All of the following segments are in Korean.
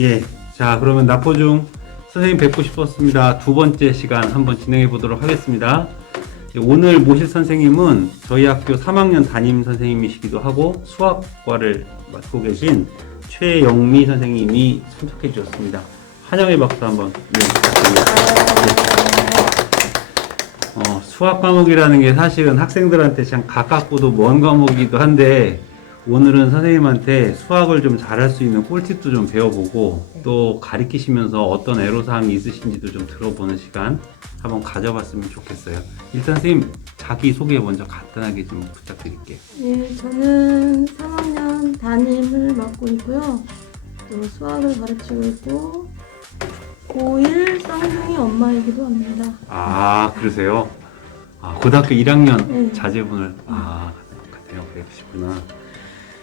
예. 자, 그러면 나포중 선생님 뵙고 싶었습니다. 두 번째 시간 한번 진행해 보도록 하겠습니다. 오늘 모실 선생님은 저희 학교 3학년 담임 선생님이시기도 하고 수학과를 맡고 계신 최영미 선생님이 참석해 주셨습니다. 환영의 박수 한번 부탁드립니다. 수학 과목이라는 게 사실은 학생들한테 참 가깝고도 먼 과목이기도 한데 오늘은 선생님한테 수학을 좀 잘할 수 있는 꿀팁도 좀 배워보고 또 가르치시면서 어떤 애로사항이 있으신지도 좀 들어보는 시간 한번 가져봤으면 좋겠어요. 일단 선생님 자기 소개 먼저 간단하게 좀 부탁드릴게요. 네, 저는 3학년 담임을 맡고 있고요. 또 수학을 가르치고 있고 고1 쌍둥이 엄마이기도 합니다. 아, 그러세요? 아, 고등학교 1학년 네. 자제분을 같아요. 그러시구나.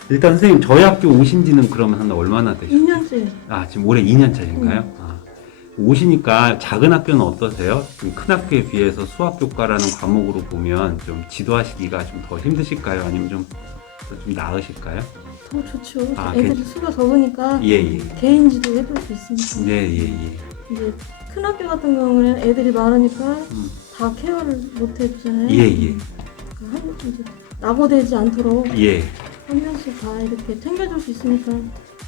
일단 선생님 저희 학교 오신 지는 그러면 한 얼마나 되셨어요? 2년째. 아, 지금 올해 2년 차신가요? 오시니까 작은 학교는 어떠세요? 좀 큰 학교에 비해서 수학 교과라는 과목으로 보면 좀 지도하시기가 좀 더 힘드실까요? 아니면 좀 나으실까요? 더 좋죠. 아, 애들이 수가 적으니까 예. 개인 지도 해볼 수 있으니까. 예. 이제 큰 학교 같은 경우는 애들이 많으니까 다 케어를 못 해주잖아요. 예. 이제 낙오되지 않도록 예. 한 명씩 다 이렇게 챙겨줄 수 있으니까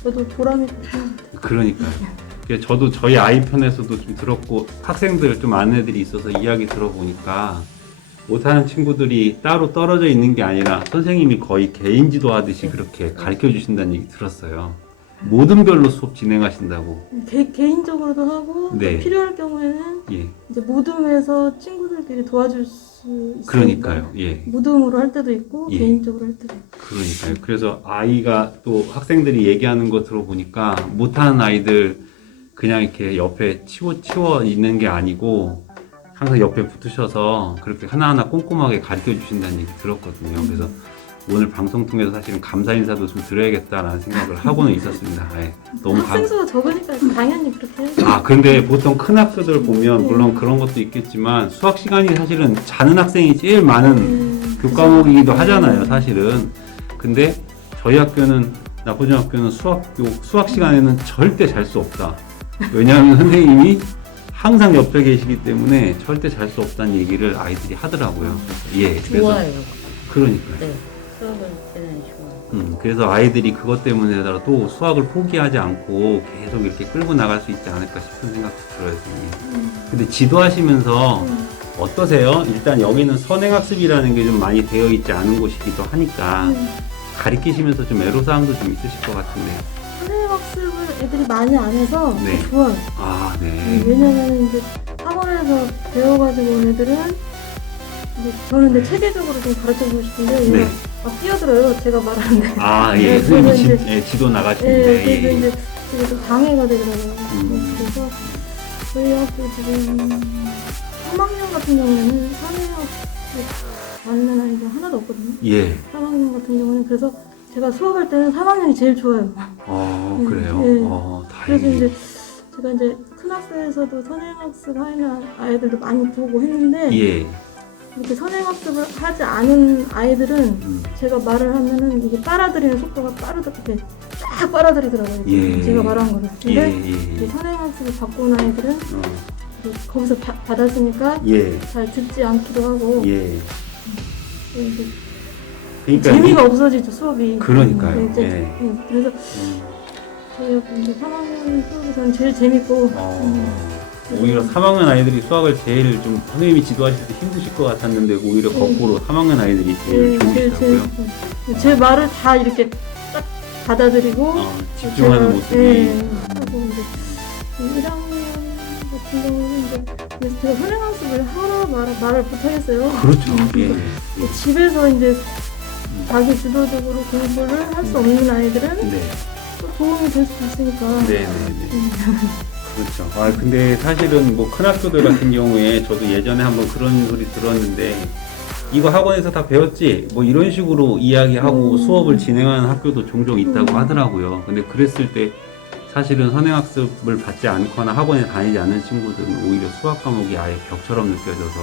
저도 보람이 있어요. 그러니까요. 저도 저희 아이 편에서도 좀 들었고 학생들 좀 아는 애들이 있어서 이야기 들어보니까 못하는 친구들이 따로 떨어져 있는 게 아니라 선생님이 거의 개인 지도하듯이 그렇게 가르쳐 주신다는 얘기 들었어요. 모든 별로 수업 진행하신다고. 개인적으로도 하고 네. 또 필요할 경우에는 예. 이제 모둠에서 친구들끼리 도와줄 수 있으니까 그러니까요. 예. 모둠으로 할 때도 있고 예. 개인적으로 할 때도 있고. 그러니까요. 그래서 아이가 또 학생들이 얘기하는 거 들어보니까 못하는 아이들 그냥 이렇게 옆에 치워 있는 게 아니고 항상 옆에 붙으셔서 그렇게 하나하나 꼼꼼하게 가르쳐 주신다는 얘기 들었거든요. 그래서 오늘 방송 통해서 사실은 감사 인사도 좀 드려야겠다라는 생각을 하고는 있었습니다. 예, 너무 학생 수가 적으니까 당연히 그렇게 해야죠. 근데 보통 큰 학교들 보면 물론 그런 것도 있겠지만 수학 시간이 사실은 자는 학생이 제일 많은 교과목이기도 하잖아요, 사실은. 근데 저희 학교는 나포중 학교는 수학 시간에는 절대 잘 수 없다. 왜냐하면 선생님이 항상 옆에 계시기 때문에 절대 잘 수 없다는 얘기를 아이들이 하더라고요. 예, 그래서 좋아요. 그러니까요. 네. 수업을 대단히 좋아요. 그래서 아이들이 그것 때문에라도 수학을 포기하지 않고 계속 이렇게 끌고 나갈 수 있지 않을까 싶은 생각도 들어요, 선생님. 근데 지도하시면서 어떠세요? 일단 여기는 선행학습이라는 게 좀 많이 되어 있지 않은 곳이기도 하니까 가르치시면서 좀 애로사항도 좀 있으실 것 같은데. 선행학습을 애들이 많이 안 해서 네. 좋아요. 아, 네. 왜냐면 이제 학원에서 배워가지고 온 애들은 이제 저는 이제 체계적으로 좀 가르쳐주고 싶은데 네. 막 뛰어들어요. 제가 말하는데. 아, 예. 네, 선생님이 그래서 이제 지도 나가시는데. 그래서 예. 이제 되게 좀 방해가 되더라고요. 그래서 저희 학교 지금 3학년 같은 경우에는 선행학습 받는 아이가 하나도 없거든요. 예. 3학년 같은 경우는 그래서 제가 수업할 때는 3학년이 제일 좋아요. 그래요? 네. 그래서 다행이네. 이제 제가 이제 큰 학교에서도 선행학습 하는 아이들도 많이 보고 했는데 예. 이렇게 선행학습을 하지 않은 아이들은 제가 말을 하면은 이게 빨아들이는 속도가 이렇게 쫙 빨아들이더라고요. 예. 제가 말한 거를. 근데 예. 이 선행학습을 받고 온 아이들은 어, 거기서 받았으니까 예. 잘 듣지 않기도 하고 예. 이제 그러니까 재미가 없어지죠, 수업이. 그러니까요. 이제, 예. 그래서 저희 학교 이제 3학년 수업이 저는 제일 재밌고 오히려 3학년 아이들이 수학을 제일 좀 선생님이 지도하실 때 힘드실 것 같았는데 오히려 거꾸로 3학년 아이들이 제일 좋으시더라고요. 제 말을 다 이렇게 딱 받아들이고 집중하는 모습이. 하고 이제 1학년 같은 경우는 이제 그래서 제가 선행학습을 하라 말을 못하겠어요. 그렇죠. 예. 집에서 이제 자기 주도적으로 공부를 할 수 없는 아이들은 네. 또 도움이 될 수 있으니까. 네. 그렇죠. 근데 사실은 뭐 큰 학교들 같은 경우에 저도 예전에 한번 그런 소리 들었는데 이거 학원에서 다 배웠지? 뭐 이런 식으로 이야기하고 수업을 진행하는 학교도 종종 있다고 하더라고요. 근데 그랬을 때 사실은 선행학습을 받지 않거나 학원에 다니지 않는 친구들은 오히려 수학 과목이 아예 벽처럼 느껴져서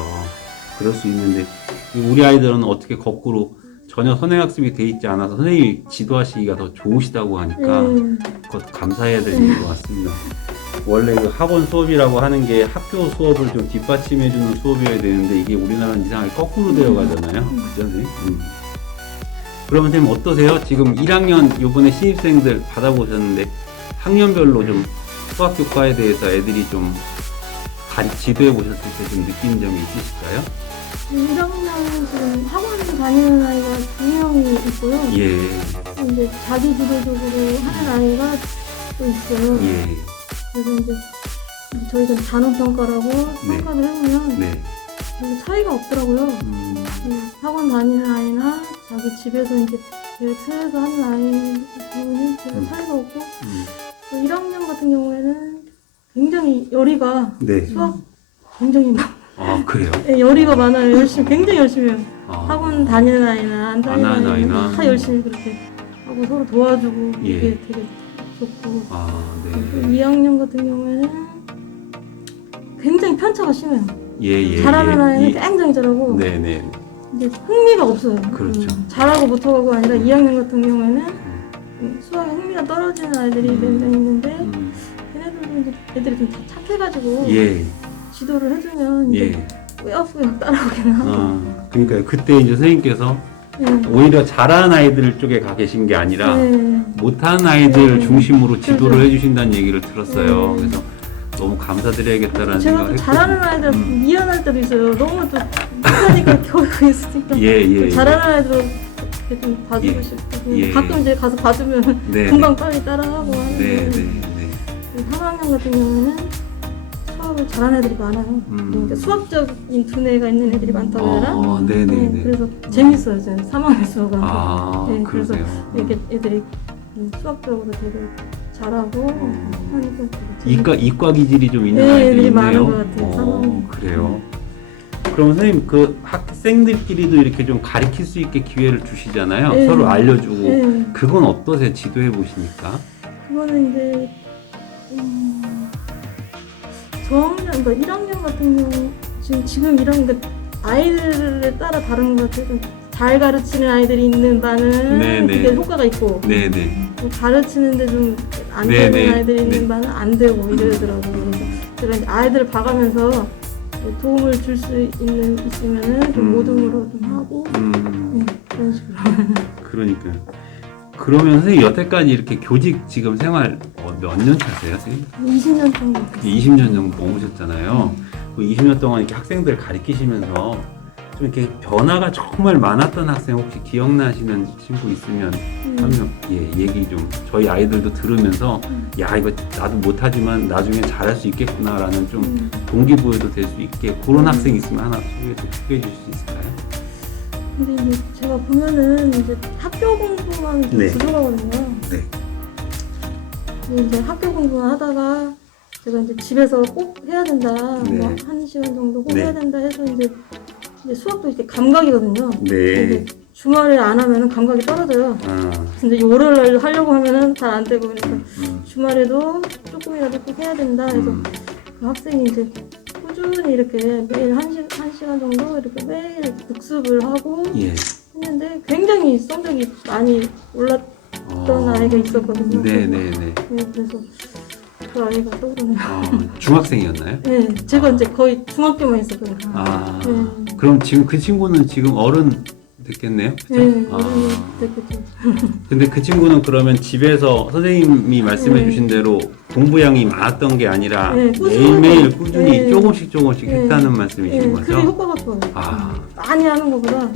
그럴 수 있는데 우리 아이들은 어떻게 거꾸로 전혀 선행학습이 돼 있지 않아서 선생님이 지도하시기가 더 좋으시다고 하니까 그것도 감사해야 될 일인 것 같습니다. 원래 그 학원 수업이라고 하는 게 학교 수업을 좀 뒷받침해주는 수업이어야 되는데 이게 우리나라는 이상하게 거꾸로 되어 가잖아요. 그죠, 선생님? 그러면 선생님 어떠세요? 지금 1학년 요번에 신입생들 받아보셨는데 학년별로 좀 수학교과에 대해서 애들이 좀 지도해 보셨을 때 좀 느낀 점이 있으실까요? 1학년 지금 학원 다니는 아이가 2명이 있고요. 예. 이제 자기 주도적으로 하는 아이가 또 있어요. 예. 그래서 이제 저희가 단원평가라고 평가를 해보면 네. 별로 차이가 없더라고요. 학원 다니는 아이나 자기 집에서 이제 계획 세워서 하는 아이는 별로 차이가 없고 또 1학년 같은 경우에는 굉장히 열의가 네. 수학 굉장히 아, 그래요? 네, 열의가 많아요. 굉장히 열심히 해요. 아. 학원 다니는 아이나 안 다니는 하는 아이나 아이나. 다 열심히 그렇게 하고 서로 도와주고 예. 이게 되게 좋고 아, 네. 2학년 같은 경우에는 굉장히 편차가 심해요. 예. 잘하는 아이는 굉장히 잘하고 네네. 이제 흥미가 없어요. 그렇죠. 잘하고 못하고가 아니라 2학년 같은 경우에는 수학에 흥미가 떨어지는 아이들이 몇 명 있는데 걔네들도 이제 애들이 좀 착해가지고 예. 지도를 해주면 이제 예. 꾸역꾸역 따라오긴 하고 그러니까 그때 이제 선생님께서 네. 오히려 잘하는 아이들 쪽에 가 계신 게 아니라 네. 못하는 아이들 네. 중심으로 지도를 그렇죠. 해주신다는 얘기를 들었어요. 네. 그래서 너무 감사드려야겠다라는 제가 생각을 또 잘하는 아이들 미안할 때도 있어요. 너무 또 못하니까 교육이 있으니까 예. 잘하는 아이들 이렇게 좀 봐주고 예. 싶고 예. 가끔 이제 가서 봐주면 네. 금방 빨리 따라하고 하는데 네. 3학년 같은 경우는 수학을 잘하는 애들이 많아요. 그러니까 수학적인 두뇌가 있는 애들이 많다고 해야 되나? 네네네. 그래서 재밌어요. 저는 3학년 수학은. 아, 네, 그래서 그러세요. 이렇게 애들이 수학적으로 되게 잘하고 하니까 되게 이과 기질이 좀 있는 네, 아이들이 애들이 있네요. 많은 것 같아요. 상황이. 그래요. 그럼 선생님 그 학생들끼리도 이렇게 좀 가르칠 수 있게 기회를 주시잖아요. 네. 서로 알려주고. 네. 그건 어떠세요? 지도해 보시니까. 그거는 이제 저학년, 그러니까 1학년 같은 경우 지금 1학년 그러니까 아이들에 따라 다른 것 같아요. 잘 가르치는 아이들이 있는 반은 네네. 그게 효과가 있고 네네. 가르치는데 좀 안 네네. 되는 아이들이 있는 네. 반은 안 되고 이러더라고요. 그래서 제가 이제 아이들을 봐가면서 도움을 줄 수 있으면은 좀 모둠으로 좀 하고 그런 식으로. 그러니까요. 그러면 선생님 여태까지 이렇게 교직 지금 생활 몇 년 차세요, 선생님? 20년 정도. 20년 정도 넘으셨잖아요. 그 20년 동안 이렇게 학생들 가르치시면서 좀 이렇게 변화가 정말 많았던 학생 혹시 기억나시는 친구 있으면 한 명, 얘기 좀 저희 아이들도 들으면서 야 이거 나도 못하지만 나중에 잘할 수 있겠구나라는 좀 동기부여도 될 수 있게 그런 학생 있으면 하나 소개해 주실 수 있을까요? 근데 이제 제가 보면은 이제 학교 공부만 좀 네. 부족하거든요. 네. 근데 이제 학교 공부만 하다가 제가 이제 집에서 꼭 해야 된다. 네. 뭐 1시간 정도 꼭 네. 해야 된다 해서 이제 수학도 이렇게 감각이거든요. 네. 근데 주말에 안 하면은 감각이 떨어져요. 근데 월요일 하려고 하면은 잘 안 되고 그러니까 주말에도 조금이라도 꼭 해야 된다 해서 그 학생이 이제 꾸준히 이렇게 매일 한 시간 정도 이렇게 매일 복습을 하고 예. 했는데 굉장히 성적이 많이 올랐던 아이가 있었거든요. 네네네. 네, 그래서 그 아이가 떠오르네요. 중학생이었나요? 네, 제가 이제 거의 중학교만 있었거든요. 네. 그럼 지금 그 친구는 지금 어른 됐겠네요? 그죠? 네, 됐겠죠. 근데 그 친구는 그러면 집에서 선생님이 말씀해 주신 대로 공부량이 많았던 게 아니라 네, 매일매일 꾸준히 네. 조금씩 네. 했다는 말씀이신 그게 거죠? 효과가 좋아요. 많이 하는 것보다.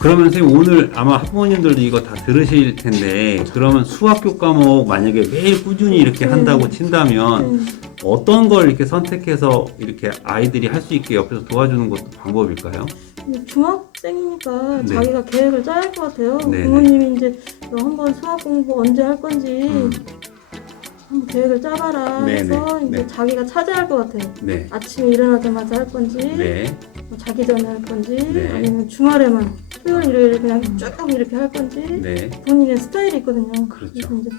그러면 선생님 오늘 아마 학부모님들도 이거 다 들으실 텐데 그러면 수학교 과목 만약에 매일 꾸준히 이렇게 한다고 친다면 어떤 걸 이렇게 선택해서 이렇게 아이들이 할 수 있게 옆에서 도와주는 것도 방법일까요? 중학생이니까 네. 자기가 계획을 짜야 할 것 같아요. 네네. 부모님이 이제 너 한번 수학 공부 언제 할 건지 한번 계획을 짜봐라 네네. 해서 이제 네. 자기가 찾아야 할 것 같아요. 네. 아침에 일어나자마자 할 건지 네. 뭐 자기 전에 할 건지 네. 아니면 주말에만 토요일 일요일 그냥 쭉 이렇게 할 건지 네. 본인의 스타일이 있거든요. 그렇죠. 그래서 이제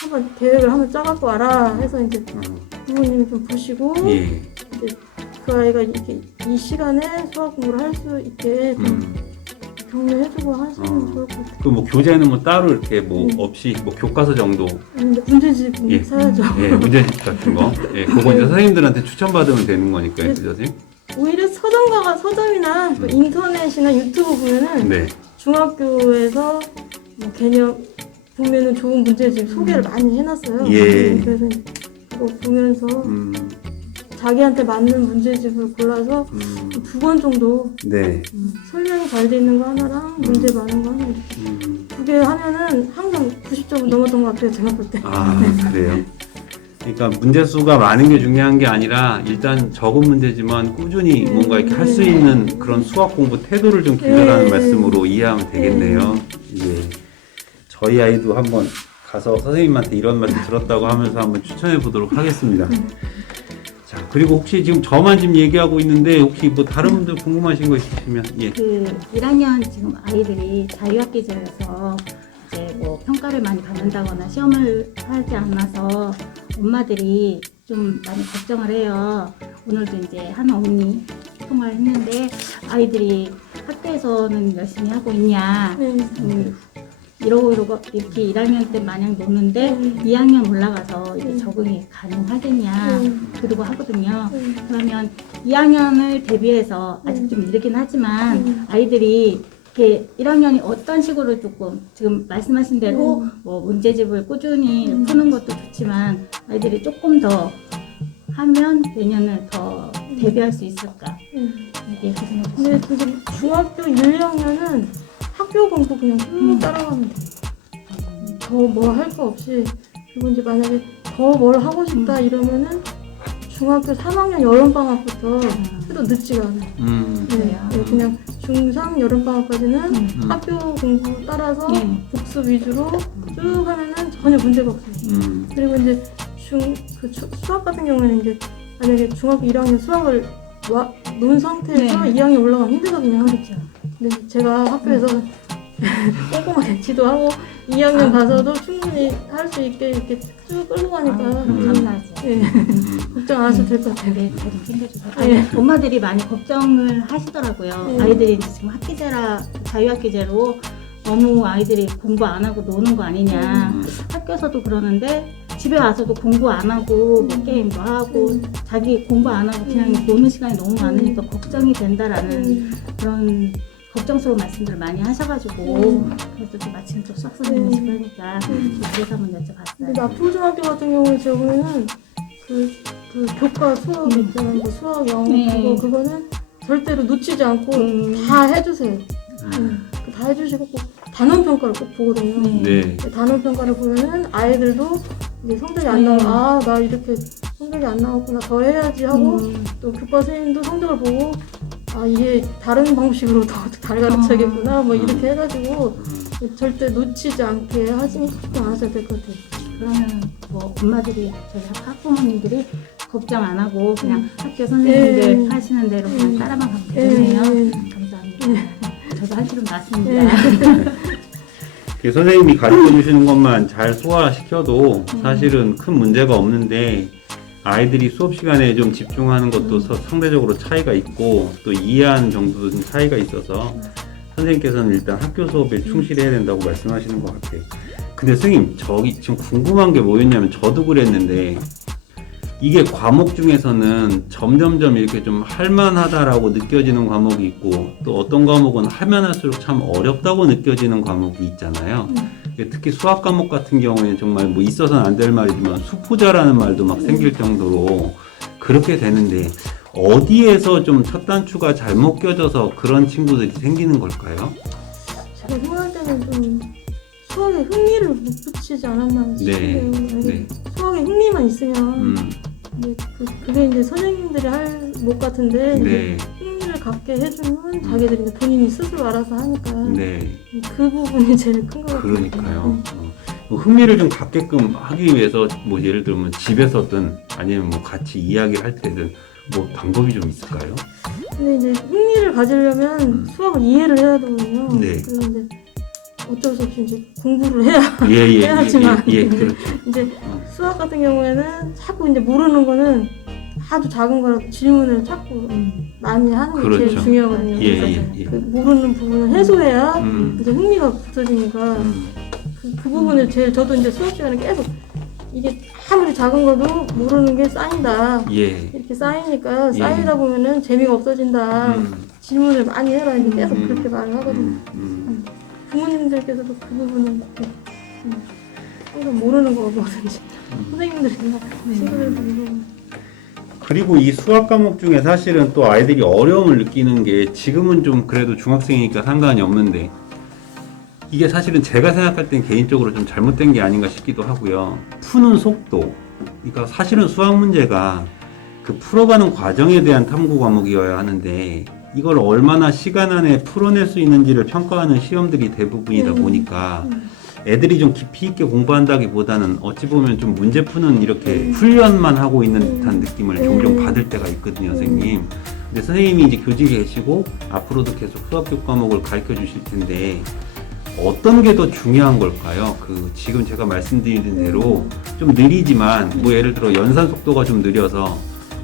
한번 계획을 한번 짜갖고 와라 해서 이제 부모님이 좀 보시고 예. 이제 그 아이가 이렇게 이 시간에 수학 공부를 할 수 있게 좀 격려해주고 하시면 좋을 것 같아요. 그 뭐 교재는 뭐 따로 이렇게 뭐 없이 뭐 교과서 정도 근데 문제집 예. 사야죠. 예, 문제집 같은 거. 예, 그거 이제 선생님들한테 추천받으면 되는 거니까요, 그 선생님. 오히려 서점이나 그 인터넷이나 유튜브 보면은 네. 중학교에서 뭐 개념 보면은 좋은 문제집 소개를 많이 해놨어요. 예. 그래서 그거 보면서 자기한테 맞는 문제집을 골라서 2권 정도 네. 설명이 잘 돼 있는 거 하나랑 문제 많은 거 하나 두 개 하면은 항상 90점 넘었던 것 같아요, 제가 볼 때. 아, 그래요. 그러니까 문제 수가 많은 게 중요한 게 아니라 일단 적은 문제지만 꾸준히 뭔가 이렇게 할 수 있는 그런 수학 공부 태도를 좀 길러라는 말씀으로 이해하면 되겠네요. 예. 저희 아이도 한번 가서 선생님한테 이런 말씀 들었다고 하면서 한번 추천해 보도록 하겠습니다. 자, 그리고 혹시 지금 저만 지금 얘기하고 있는데 혹시 뭐 다른 분들 궁금하신 거 있으시면 예. 그 1학년 지금 아이들이 자유학기제여서 이제 뭐 평가를 많이 받는다거나 시험을 하지 않아서 엄마들이 좀 많이 걱정을 해요. 오늘도 이제 한 어머니 통화를 했는데 아이들이 학교에서는 열심히 하고 있냐. 이러고 이렇게 1학년 때 마냥 노는데 2학년 올라가서 이제 적응이 가능하겠냐 그러고 하거든요. 그러면 2학년을 대비해서 아직 좀 이르긴 하지만 아이들이 이렇게 1학년이 어떤 식으로 조금 지금 말씀하신 대로 뭐 문제집을 꾸준히 푸는 것도 좋지만 아이들이 조금 더 하면 내년을 더 대비할 수 있을까 이게 그 생각이 근데 진짜 중학교 1, 2학년은 학교 공부 그냥 쭉 따라가면 돼. 더 뭐 할 거 없이. 그리고 이제 만약에 더 뭘 하고 싶다 이러면은 중학교 3학년 여름방학부터 해도 늦지가 않아요. 네, 네, 그냥 중3 여름방학까지는 학교 공부 따라서 복습 위주로 쭉 하면은 전혀 문제가 없어요. 그리고 이제 수학 같은 경우에는 이제 만약에 중학교 1학년 수학을 논 상태에서 2학년 올라가면 힘들거든요. 그렇죠. 근데 제가 학교에서 꼼꼼하게 지도하고 2학년 가서도 충분히 할 수 있게 이렇게 쭉 끌고 가니까 감사하죠. 네. 걱정 안 하셔도 될 것 같아요. 네, 잘 챙겨주세요. 아니, 엄마들이 많이 걱정을 하시더라고요. 아이들이 이제 지금 자유학기제로 너무 아이들이 공부 안 하고 노는 거 아니냐. 학교에서도 그러는데 집에 와서도 공부 안 하고 뭐 게임도 하고 자기 공부 안 하고 그냥 노는 시간이 너무 많으니까 걱정이 된다라는 그런 걱정스러운 말씀들을 많이 하셔가지고 그래서 좀 마침 또 수학 선생님이시고 하니까 그래서 한번 여쭤봤어요. 근데 나포중학교 같은 경우에 제가 보면은 그 교과 수업 있잖아요. 그 수학, 영어 그거는 절대로 놓치지 않고 다 해주세요. 다 해주시고 꼭 단원 평가를 꼭 보거든요. 네. 단원 평가를 보면은 아이들도 이제 성적이 안 나와 나 이렇게 성적이 안 나왔구나 더 해야지 하고 또 교과 선생님도 성적을 보고 이게 다른 방식으로 더 잘 가르쳐야겠구나 뭐 이렇게 해가지고 절대 놓치지 않게 하시면 안 하셔도 될 것 같아요. 그러면 뭐 엄마들이 저희 학부모님들이 걱정 안 하고 그냥 학교 선생님들 하시는 대로 그냥 따라만 가면 되겠네요. 감사합니다. 저도 한 줄은 났습니다. 선생님이 가르쳐 주시는 것만 잘 소화시켜도 사실은 큰 문제가 없는데 아이들이 수업 시간에 좀 집중하는 것도 상대적으로 차이가 있고 또 이해하는 정도도 좀 차이가 있어서 선생님께서는 일단 학교 수업에 충실해야 된다고 말씀하시는 것 같아요. 근데 선생님 저기 지금 궁금한 게 뭐였냐면 저도 그랬는데 이게 과목 중에서는 점점점 이렇게 좀 할만하다라고 느껴지는 과목이 있고 또 어떤 과목은 하면 할수록 참 어렵다고 느껴지는 과목이 있잖아요. 특히 수학 과목 같은 경우에 정말 뭐 있어서는 안 될 말이지만 수포자라는 말도 막 생길 정도로 그렇게 되는데 어디에서 좀 첫 단추가 잘못 껴져서 그런 친구들이 생기는 걸까요? 제가 생각할 때는 좀 수학에 흥미를 못 붙이지 않았나 싶어요. 네. 수학에 흥미만 있으면 그게 이제 선생님들이 할 목 같은데 이제 흥미를 갖게 해주면 자기들이 이제 본인이 스스로 알아서 하니까 그 부분이 제일 큰 것 같아요. 그러니까요. 흥미를 좀 갖게끔 하기 위해서 뭐 예를 들면 집에서든 아니면 뭐 같이 이야기를 할 때든 뭐 방법이 좀 있을까요? 근데 이제 흥미를 가지려면 수학을 이해를 해야 되거든요. 그래서 이제 어쩔 수 없이 이제 공부를 해야지만 그렇죠. 이제 수학 같은 경우에는 자꾸 이제 모르는 거는 아주 작은 거라도 질문을 자꾸 많이 하는 게 제일 그렇죠. 중요하거든요. 예, 그래서 예, 예. 그 모르는 부분을 해소해야 음. 이제 흥미가 붙어지니까 그 부분을 제일 저도 이제 수업 시간에 계속 이게 아무리 작은 거도 모르는 게 쌓인다. 예. 이렇게 쌓이니까 예. 쌓이다 보면은 재미가 없어진다. 음. 질문을 많이 해라. 이제 계속 음. 그렇게 말을 하거든요. 부모님들께서도 그 부분은 이렇게 항상 모르는 거 뭐든지 선생님들이나 친구들도 모르고. 그리고 이 수학 과목 중에 사실은 또 아이들이 어려움을 느끼는 게 지금은 좀 그래도 중학생이니까 상관이 없는데 이게 사실은 제가 생각할 땐 개인적으로 좀 잘못된 게 아닌가 싶기도 하고요. 푸는 속도. 그러니까 사실은 수학 문제가 그 풀어가는 과정에 대한 탐구 과목이어야 하는데 이걸 얼마나 시간 안에 풀어낼 수 있는지를 평가하는 시험들이 대부분이다 보니까 애들이 좀 깊이 있게 공부한다기보다는 어찌 보면 좀 문제 푸는 이렇게 훈련만 하고 있는 듯한 느낌을 종종 받을 때가 있거든요, 선생님. 근데 선생님이 이제 교직에 계시고 앞으로도 계속 수학교 과목을 가르쳐 주실 텐데 어떤 게 더 중요한 걸까요? 그 지금 제가 말씀드린 대로 좀 느리지만 뭐 예를 들어 연산 속도가 좀 느려서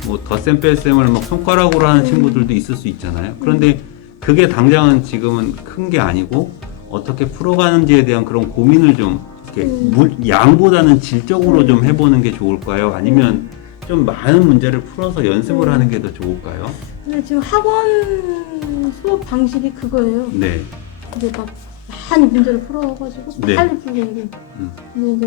뭐 덧셈 뺄셈을 막 손가락으로 하는 친구들도 있을 수 있잖아요. 그런데 그게 당장은 지금은 큰 게 아니고 어떻게 풀어가는지에 대한 그런 고민을 좀 이렇게 양보다는 질적으로 좀 해보는 게 좋을까요? 아니면 좀 많은 문제를 풀어서 연습을 하는 게 더 좋을까요? 근데 지금 학원 수업 방식이 그거예요. 네. 이제 막 많이 문제를 풀어가지고 네. 빨리 풀게 이게. 근데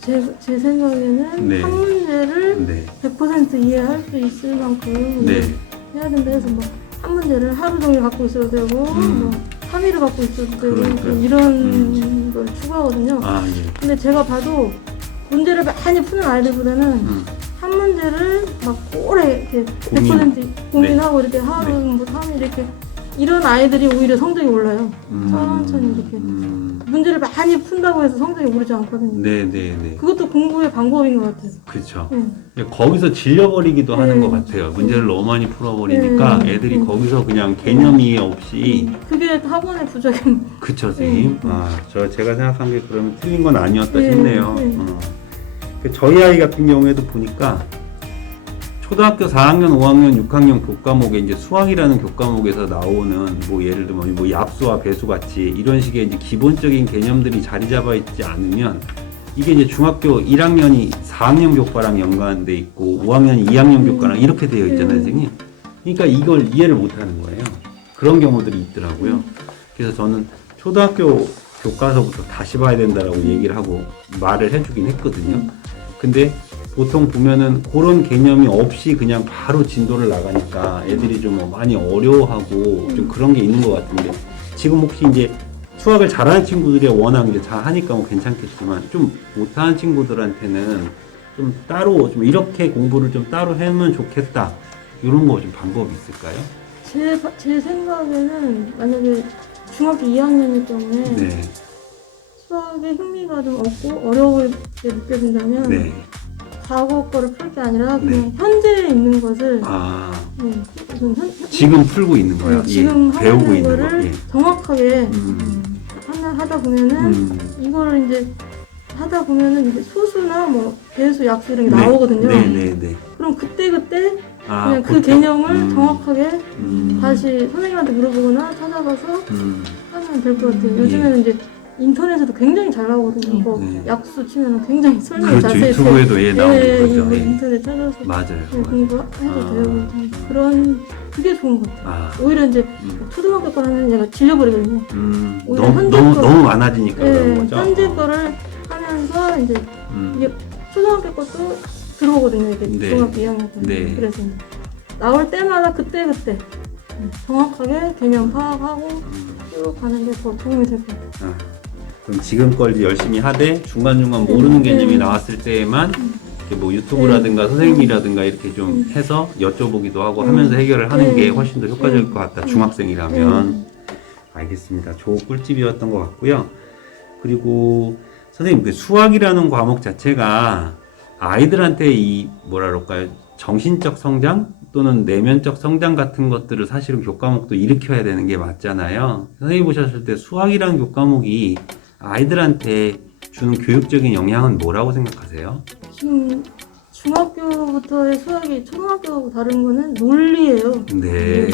이제 제 생각에는 네. 한 문제를 네. 100% 이해할 수 있을 만큼 네. 해야 된다 해서 뭐 한 문제를 하루 종일 갖고 있어도 되고 뭐 3일을 갖고 있어도 되고 그러니까요. 이런 걸 추구하거든요. 아, 예. 근데 제가 봐도 문제를 많이 푸는 아이들보다는 한 문제를 막 오래 이렇게 100% 고민하고 이렇게 하루 뭐 3일 이렇게 이런 아이들이 오히려 성적이 올라요. 천천히 이렇게 문제를 많이 푼다고 해서 성적이 오르지 않거든요. 네네네. 그것도 공부의 방법인 것 같아요. 그렇죠. 네. 거기서 질려버리기도 하는 네. 것 같아요. 문제를 너무 많이 풀어버리니까 네. 애들이 거기서 그냥 개념이 없이 그게 학원의 부작용. 그쵸, 선생님? 제가 생각한 게 그러면 틀린 건 아니었다 네. 싶네요. 네. 저희 아이 같은 경우에도 보니까 초등학교 4학년, 5학년, 6학년 교과목에 이제 수학이라는 교과목에서 나오는 뭐 예를 들면 뭐 약수와 배수 같이 이런 식의 이제 기본적인 개념들이 자리 잡아 있지 않으면 이게 이제 중학교 1학년이 4학년 교과랑 연관돼 있고 5학년이 2학년 교과랑 이렇게 되어 있잖아요, 선생님. 그러니까 이걸 이해를 못 하는 거예요. 그런 경우들이 있더라고요. 그래서 저는 초등학교 교과서부터 다시 봐야 된다라고 얘기를 하고 말을 해주긴 했거든요. 근데 보통 보면은 그런 개념이 없이 그냥 바로 진도를 나가니까 애들이 좀 많이 어려워하고 좀 그런 게 있는 것 같은데 지금 혹시 이제 수학을 잘하는 친구들이 워낙 이제 잘 하니까 뭐 괜찮겠지만 좀 못하는 친구들한테는 좀 따로 좀 이렇게 공부를 좀 따로 하면 좋겠다 이런 거 좀 방법이 있을까요? 제 생각에는 만약에 중학교 2학년일 경우에 네. 수학에 흥미가 좀 없고 어려우게 느껴진다면 네. 과거 거를 풀 게 아니라 그냥 네. 현재에 있는 것을 아, 우선 지금 풀고 있는 거예요? 지금 예, 배우고 하는 있는 거. 거를 예. 정확하게 하다 보면은 이거를 이제 하다 보면은 이제 소수나 뭐 배수, 약수 이런 게 나오거든요. 네네네. 그럼 그때 아, 그냥 그 그렇죠. 개념을 정확하게 다시 다시 선생님한테 물어보거나 찾아가서 하면 될 것 같아요. 요즘에는 이제 인터넷에도 굉장히 잘 나오거든요. 뭐 네. 약수 치면 굉장히 설명이 그렇죠. 자세히 유튜브에도 예, 나오는 거죠. 이거 예. 인터넷 찾아서 맞아요. 공부해도 되고 그런 그게 좋은 것 같아요. 아, 오히려 이제 초등학교 거 하면 얘가 질려버리거든요. 오히려 현재 거- 너무 많아지니까 그런 거죠. 현재 거를 하면서 이제 이게 초등학교 것도 들어오거든요. 이게 네. 중학교 2학년 때. 네. 그래서 이제 나올 때마다 그때 정확하게 개념 파악하고 쭉 가는 게 더 도움이 될 것 같아요. 아, 그럼 지금 걸 이제 열심히 하되 중간중간 모르는 개념이 나왔을 때에만 이렇게 뭐 유튜브라든가 선생님이라든가 이렇게 좀 해서 여쭤보기도 하고 하면서 해결을 하는 게 훨씬 더 효과적일 것 같다. 중학생이라면. 알겠습니다. 좋은 꿀팁이었던 것 같고요. 그리고 선생님 그 수학이라는 과목 자체가 아이들한테 이 뭐라 그럴까요? 정신적 성장 또는 내면적 성장 같은 것들을 사실은 교과목도 일으켜야 되는 게 맞잖아요. 선생님 보셨을 때 수학이라는 교과목이 아이들한테 주는 교육적인 영향은 뭐라고 생각하세요? 지금 중학교부터의 수학이 초등학교하고 다른 거는 논리예요. 네.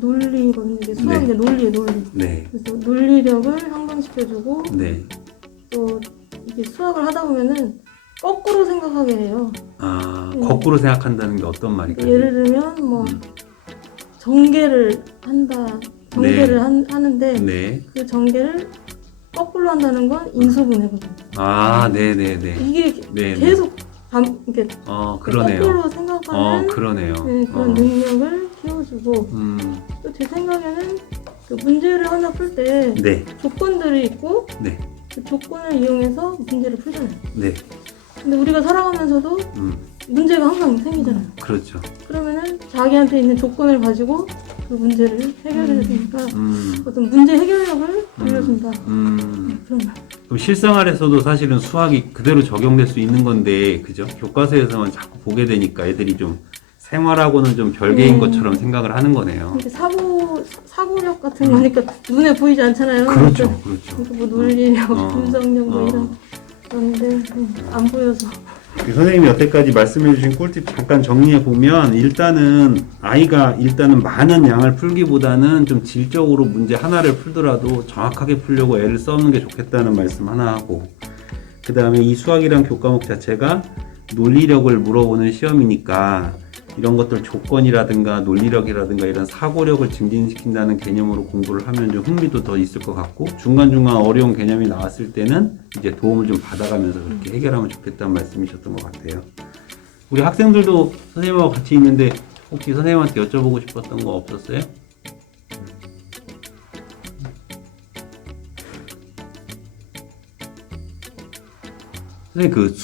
논리거든요. 이게 수학인데 논리예요, 논리. 네. 그래서 논리력을 향상시켜주고 네. 또 이게 수학을 하다 보면은 거꾸로 생각하게 해요. 거꾸로 생각한다는 게 어떤 말일까요? 예를 들면 뭐 전개를 한다. 전개를 하는데 네. 그 전개를 거꾸로 한다는 건 인수분해거든요. 네네네. 이게 네. 계속 이렇게 그러네요. 거꾸로 생각하는 그러네요. 네, 그런 능력을 키워주고 또 제 생각에는 그 문제를 하나 풀 때 네. 조건들이 있고 네. 그 조건을 이용해서 문제를 풀잖아요. 네. 근데 우리가 살아가면서도 문제가 항상 생기잖아요. 그렇죠. 그러면은 자기한테 있는 조건을 가지고 그 문제를 해결해야 되니까 어떤 문제 해결력을 길러준다. 그런 말. 그럼 실생활에서도 사실은 수학이 그대로 적용될 수 있는 건데, 그죠? 교과서에서만 자꾸 보게 되니까 애들이 좀 생활하고는 좀 별개인 것처럼 생각을 하는 거네요. 이게 사고력 같은 거니까 눈에 보이지 않잖아요. 그렇죠. 그러니까 뭐 논리력, 분석력 뭐 이런 그런데 안 보여서. 선생님이 여태까지 말씀해 주신 꿀팁 잠깐 정리해 보면, 일단은 많은 양을 풀기보다는 좀 질적으로 문제 하나를 풀더라도 정확하게 풀려고 애를 써는 게 좋겠다는 말씀 하나 하고, 그 다음에 이 수학이란 교과목 자체가 논리력을 물어보는 시험이니까 이런 것들 조건이라든가 논리력이라든가 이런 사고력을 증진시킨다는 개념으로 공부를 하면 좀 흥미도 더 있을 것 같고, 중간중간 어려운 개념이 나왔을 때는 이제 도움을 좀 받아가면서 그렇게 해결하면 좋겠다는 말씀이셨던 것 같아요. 우리 학생들도 선생님하고 같이 있는데 혹시 선생님한테 여쭤보고 싶었던 거 없었어요? 선생님, 그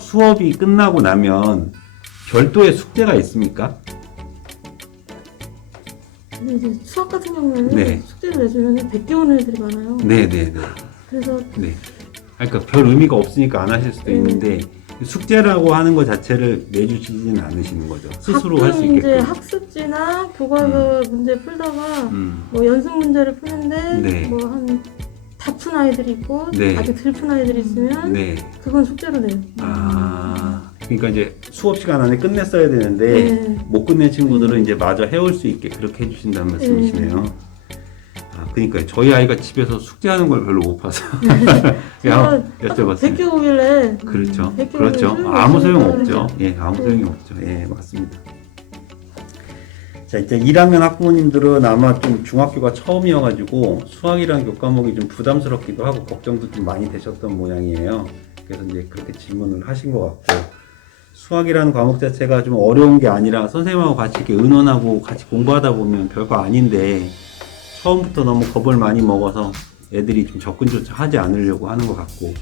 수업이 끝나고 나면 별도의 숙제가 있습니까? 근데 이제 수학 같은 경우에는 네. 숙제를 내주면 베껴 오는 애들이 많아요. 네네네. 그래서 네. 그러니까 별 의미가 없으니까 안 하실 수도 있는데, 숙제라고 하는 것 자체를 내주시지는 않으시는 거죠. 스스로 할 수 가끔 이제 있게끔. 학습지나 교과서 문제 풀다가 음. 뭐 연습 문제를 푸는데 네. 뭐 한 다 푼 아이들이 있고 네. 아직 덜 푼 아이들이 있으면 네. 그건 숙제로 내요. 그러니까 이제 수업 시간 안에 끝냈어야 되는데 네. 못 끝낸 친구들은 이제 마저 해올 수 있게 그렇게 해주신다는 말씀이시네요. 그러니까 저희 아이가 집에서 숙제하는 걸 별로 못 봐서 그냥 여쭤봤어요. 베껴 오길래 그렇죠. 베껴 그렇죠. 오면 아무 소용 소용없으니까. 없죠. 예, 아무 소용이 없죠. 예, 맞습니다. 자, 이제 1학년 학부모님들은 아마 좀 중학교가 처음이어가지고 수학이라는 교과목이 좀 부담스럽기도 하고 걱정도 좀 많이 되셨던 모양이에요. 그래서 이제 그렇게 질문을 하신 것 같고, 수학이라는 과목 자체가 좀 어려운 게 아니라 선생님하고 같이 이렇게 의논하고 같이 공부하다 보면 별거 아닌데 처음부터 너무 겁을 많이 먹어서 애들이 좀 접근조차 하지 않으려고 하는 것 같고,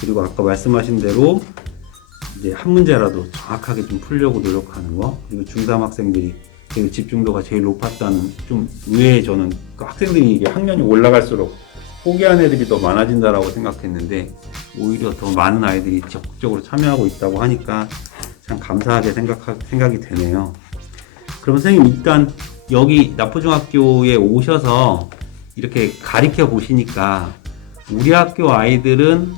그리고 아까 말씀하신 대로 이제 한 문제라도 정확하게 좀 풀려고 노력하는 거, 그리고 중3 학생들이 되게 집중도가 제일 높았다는 좀 의외에 저는 그 학생들이 이게 학년이 올라갈수록 포기한 애들이 더 많아진다라고 생각했는데 오히려 더 많은 아이들이 적극적으로 참여하고 있다고 하니까 참 감사하게 생각이 되네요. 그럼 선생님, 일단 여기 나포중학교에 오셔서 이렇게 가르쳐 보시니까 우리 학교 아이들은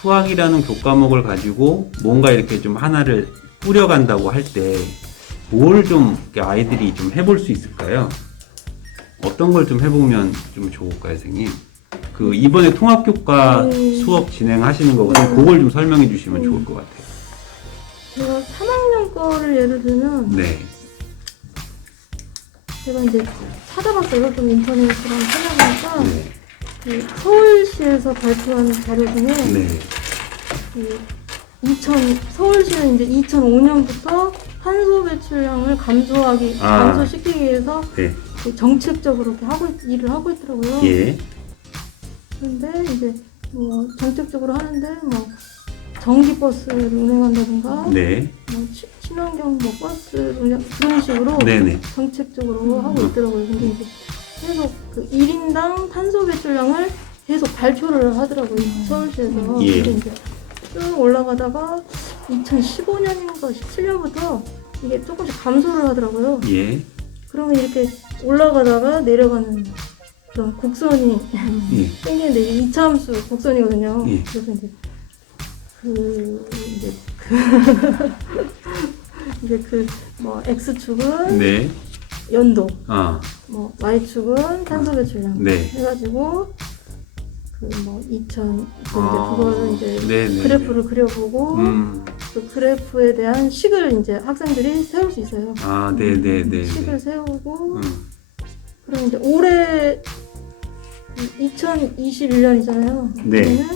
수학이라는 교과목을 가지고 뭔가 이렇게 좀 하나를 꾸려간다고 할 때 뭘 좀 아이들이 좀 해볼 수 있을까요? 어떤 걸 좀 해보면 좀 좋을까요, 선생님? 그 이번에 통합교과 수업 진행하시는 거거든요. 그걸 좀 설명해 주시면 좋을 것 같아요. 제가 3학년 거를 예를 들면 네. 제가 이제 찾아봤어요. 좀 인터넷이랑 찾아보니까 네. 그 서울시에서 발표한 자료 중에 네. 그 서울시는 이제 2005년부터 탄소 배출량을 감소시키기 위해서 네. 그 정책적으로 이렇게 일을 하고 있더라고요. 예. 그런데 이제 뭐 정책적으로 하는데 뭐 전기버스를 운행한다든가 네. 뭐 친환경 뭐 버스 운영 그런 식으로 네네. 정책적으로 하고 있더라고요. 근데 이제 계속 그 1인당 탄소 배출량을 계속 발표를 하더라고요. 서울시에서. 예. 근데 이제 쭉 올라가다가 2015년인가 17년부터 이게 조금씩 감소를 하더라고요. 예. 그러면 이렇게 올라가다가 내려가는 그런 곡선이 예. 생기는데 이게 이차함수 곡선이거든요. 예. 그래서 이제 이제 이제 뭐 X축은 네. 연도, 아, 뭐 Y축은 탄소 배출량 네. 해가지고 뭐 2000 아, 이제 그거를 이제 네네. 그래프를 그려보고 그 그래프에 대한 식을 이제 학생들이 세울 수 있어요. 아, 네네네. 식을 세우고 그럼 이제 올해 2021년이잖아요. 네. 그러면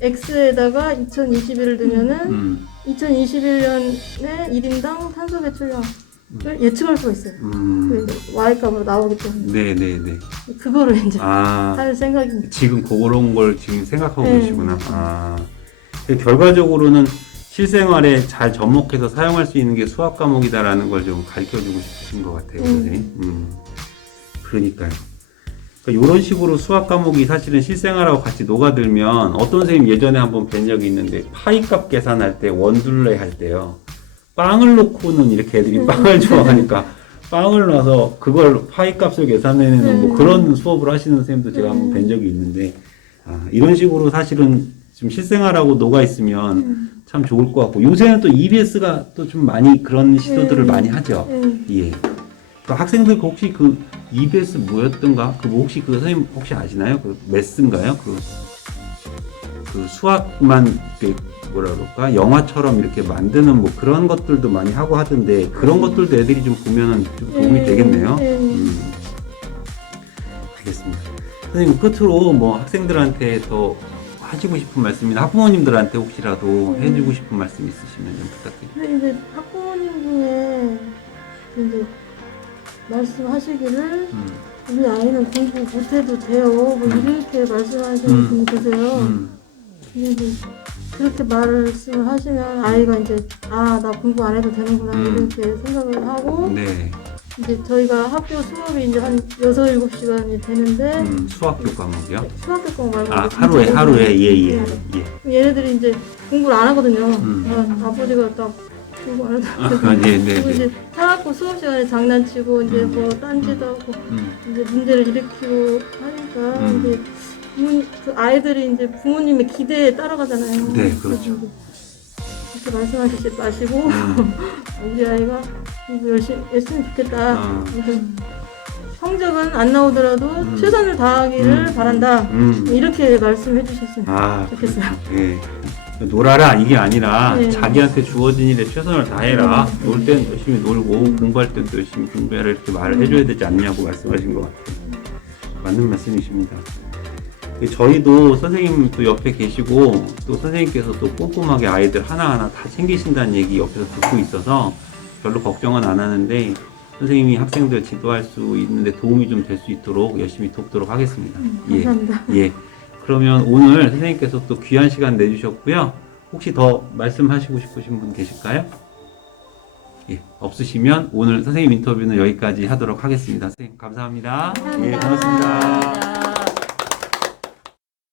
X에다가 2021을 두면은 2021년에 1인당 탄소 배출량을 예측할 수가 있어요. 그 이제 Y 값으로 나오기 때문에 네네네. 그거를 이제 아, 할 생각입니다. 지금 그런 걸 지금 생각하고 네. 계시구나. 아, 결과적으로는 실생활에 잘 접목해서 사용할 수 있는 게 수학 과목이다라는 걸 좀 가르쳐 주고 싶으신 것 같아요, 선생님. 그러니까요. 그러니까 이런 식으로 수학 과목이 사실은 실생활하고 같이 녹아들면 어떤 선생님 예전에 한번 뵌 적이 있는데 파이값 계산할 때 원둘레 할 때요. 빵을 놓고는 이렇게 애들이 빵을 좋아하니까 빵을 놔서 그걸 파이값을 계산해내는 뭐 그런 수업을 하시는 선생님도 제가 한번 뵌 적이 있는데 이런 식으로 사실은 좀 실생활하고 녹아 있으면 참 좋을 것 같고 요새는 또 EBS가 또 좀 많이 그런 시도들을 많이 하죠. 예. 그 학생들 혹시 그 EBS 뭐였던가? 뭐 혹시 그 선생님 혹시 아시나요? 그 메스인가요? 그 수학만 이렇게 뭐라 그럴까? 영화처럼 이렇게 만드는 뭐 그런 것들도 많이 하고 하던데 그런 것들도 애들이 좀 보면은 좀 도움이 되겠네요. 알겠습니다. 선생님 끝으로 뭐 학생들한테 더 하시고 싶은 말씀이나 학부모님들한테 혹시라도 해주고 싶은 말씀 있으시면 좀 부탁드립니다. 근데 이제 학부모님 중에 이제 말씀하시기를 우리 아이는 공부 못해도 돼요. 뭐 이렇게 말씀하시는 분이 계세요. 근데 이제 그렇게 말씀을 하시면 아이가 이제 나 공부 안 해도 되는구나 이렇게 생각을 하고 네. 이제 저희가 학교 수업이 이제 한 6-7시간이 되는데 수학교 과목이요? 수학교 거 말고 아, 진짜 하루에 예. 얘네들이 이제 공부를 안 하거든요. 아버지가 딱 공부 안 해도 그리고 이제 사갖고 수업 시간에 장난치고 이제 뭐 딴짓도 하고 이제 문제를 일으키고 하니까 이제 그 아이들이 이제 부모님의 기대에 따라가잖아요. 네, 그렇죠. 그렇게 말씀하시지 마시고 우리 아이가 공부 열심히 했으면 좋겠다. 성적은 안 나오더라도 최선을 다하기를 바란다. 이렇게 말씀해 주셨으면 좋겠어요. 예. 놀아라 이게 아니라 네. 자기한테 주어진 일에 최선을 다해라. 놀 땐 열심히 놀고 공부할 땐 또 열심히 공부해라 이렇게 말을 해줘야 되지 않냐고 말씀하신 것 같아요. 맞는 말씀이십니다. 저희도 선생님 또 옆에 계시고 또 선생님께서 또 꼼꼼하게 아이들 하나하나 다 챙기신다는 얘기 옆에서 듣고 있어서 별로 걱정은 안 하는데 선생님이 학생들 지도할 수 있는데 도움이 좀 될 수 있도록 열심히 돕도록 하겠습니다. 감사합니다. 예. 그러면 오늘 선생님께서 또 귀한 시간 내주셨고요. 혹시 더 말씀하시고 싶으신 분 계실까요? 예. 없으시면 오늘 선생님 인터뷰는 여기까지 하도록 하겠습니다. 선생님 감사합니다. 감사합니다. 예, 고맙습니다.